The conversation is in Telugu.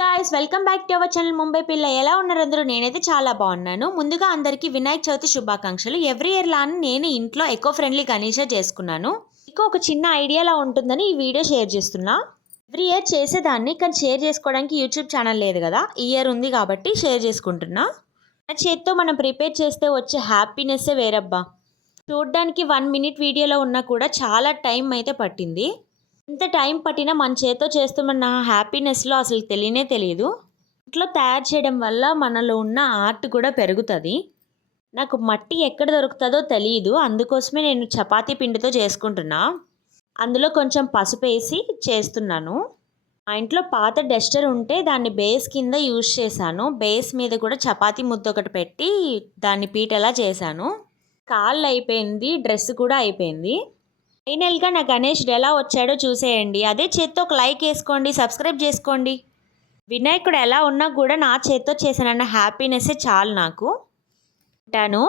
Guys welcome back to our channel Mumbai పిల్ల. ఎలా ఉన్నారు అందరూ? నేనైతే చాలా బాగున్నాను. ముందుగా అందరికీ వినాయక చవితి శుభాకాంక్షలు. ఎవ్రీ ఇయర్ లానే నేను ఇంట్లో ఎకో ఫ్రెండ్లీ గణేష చేసుకున్నాను. మీకు ఒక చిన్న ఐడియాలా ఉంటుందని ఈ వీడియో షేర్ చేస్తున్నా. ఎవ్రీ ఇయర్ చేసేదాన్ని, కానీ షేర్ చేసుకోవడానికి యూట్యూబ్ ఛానల్ లేదు కదా. ఈ ఇయర్ ఉంది కాబట్టి షేర్ చేసుకుంటున్నా. నా చేతితో మనం ప్రిపేర్ చేస్తే వచ్చే హ్యాపీనెస్సే వేరబ్బా. చూడ్డానికి 1 మినిట్ వీడియోలో ఉన్నా కూడా చాలా టైం అయితే పట్టింది. ఎంత టైం పట్టినా మన చేతితో చేస్తున్న హ్యాపీనెస్లో అసలు తెలియనే తెలియదు. ఇంట్లో తయారు చేయడం వల్ల మనలో ఉన్న ఆర్ట్ కూడా పెరుగుతుంది. నాకు మట్టి ఎక్కడ దొరుకుతుందో తెలియదు, అందుకోసమే నేను చపాతీ పిండితో చేసుకుంటున్నా. అందులో కొంచెం పసుపు వేసి చేస్తున్నాను. మా ఇంట్లో పాత డస్టర్ ఉంటే దాన్ని బేస్ కింద యూజ్ చేశాను. బేస్ మీద కూడా చపాతీ ముద్ద ఒకటి పెట్టి దాన్ని పీటలా చేశాను. కాళ్ళు అయిపోయింది, డ్రెస్ కూడా అయిపోయింది. ఫైనల్గా నా గణేష్ ఎలా వచ్చాడో చూసేయండి. అదే చేత్తో ఒక లైక్ వేసుకోండి, సబ్స్క్రైబ్ చేసుకోండి. వినాయకుడు ఎలా ఉన్నా కూడా నా చేత్తో చేశానన్న హ్యాపీనెస్సే చాలు నాకు. ఉంటాను.